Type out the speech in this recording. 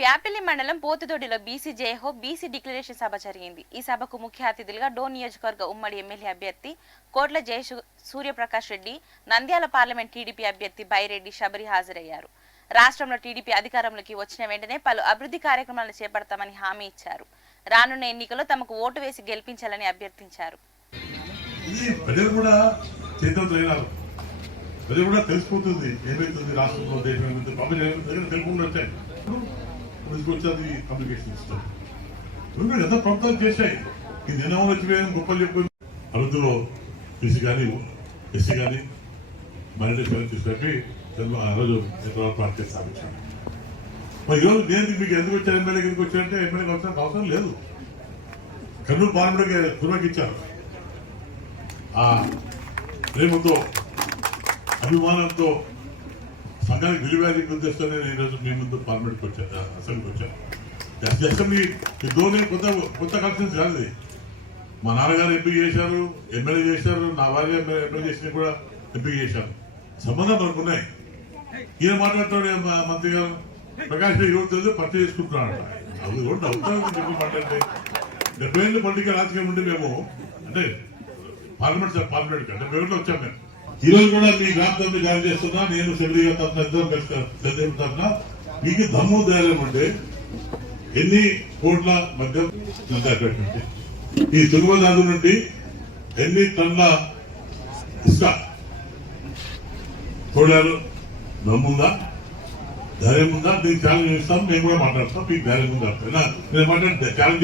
ప్యాపిలి మండలం పోతుతోడిలో బీసీ జయహో BC declaration సభ జరిగింది. ఈ సభకు ముఖ్య అతిథులుగా డోన్ నియోజకవర్గ ఉమ్మడి ఎమ్మెల్యే అభ్యర్థి కోట్ల సూర్యప్రకాష్ రెడ్డి, నంద్యాల పార్లమెంట్ టీడీపీ అభ్యర్థి బైరెడ్డి శబరి హాజరయ్యారు. రాష్ట్రంలో టీడీపీ అధికారంలోకి వచ్చిన వెంటనే పలు అభివృద్ధి కార్యక్రమాలను చేపడతామని హామీ ఇచ్చారు. రానున్న ఎన్నికల్లో తమకు ఓటు వేసి గెలిపించాలని అభ్యర్థించారు. తెలిసిపోతుంది ఏమైతుంది రాష్ట్రంలో దేశం వచ్చేది కమ్యూనికేషన్ సిస్టమ్ ఎంత ప్రభుత్వాలు చేశాయి. ఈ నిన్న వచ్చిపోయిన గొప్పలు చెప్పి అభివృద్ధిలో బీసీ కానీ ఎస్సీ కానీ మైనారిటీ తీసుకెళ్ళి ఆ రోజు పార్టీ స్థాపించాను. మరి ఈరోజు నేను మీకు ఎందుకు వచ్చాను, ఎమ్మెల్యేకి ఎందుకు వచ్చానంటే ఎమ్మెల్యేకి వచ్చానికి అవసరం లేదు. కర్నూలు పార్లమెంట్కి తుర్మకి ఇచ్చారు. ఆ ప్రేమతో అభిమానంతో సంఘానికి విలువేది ఉద్దేశంతో నేను ఈరోజు మీ ముందు పార్లమెంట్కి వచ్చాను, అసెంబ్లీకి వచ్చాను. అసెంబ్లీ ధోని కొత్త కాన్ఫరెన్స్ కాదు. మా నాన్నగారు ఎంపీ చేశారు, ఎమ్మెల్యే చేశారు, నా భార్య ఎమ్మెల్యే చేసిన కూడా ఎంపీ చేశారు. సంబంధం మనకు ఉన్నాయి. ఈయన మాట్లాడుతాడు మంత్రి గారు ప్రకాష్ యువత పరిచయం చేసుకుంటున్నాడు. అది కూడా అవుతారు మాట్లాడితే 70 ఏళ్ళు పొలిటికల్ రాజకీయం ఉంటే మేము అంటే పార్లమెంట్ 70 వచ్చాం మేము. ఈ రోజు కూడా మీ గ్రామంలో జారీ చేస్తున్నా, నేను సెల్లిగా తరఫున ఇద్దరు కలిసి తరఫున మీకు దమ్ము ధైర్యం అంటే ఎన్ని కోట్ల మధ్య పెట్టండి. ఈ తుంగభద్ర నుండి ఎన్ని టన్నుల ఇసుక తోడారు, దమ్ముందా, ధైర్యం ఉందా? మీకు ఛాలెంజ్ ఇస్తాం, మేము కూడా మాట్లాడతాం. మీకు ధైర్యం ఉందా? నేను మాట్లాడితే ఛాలెంజ్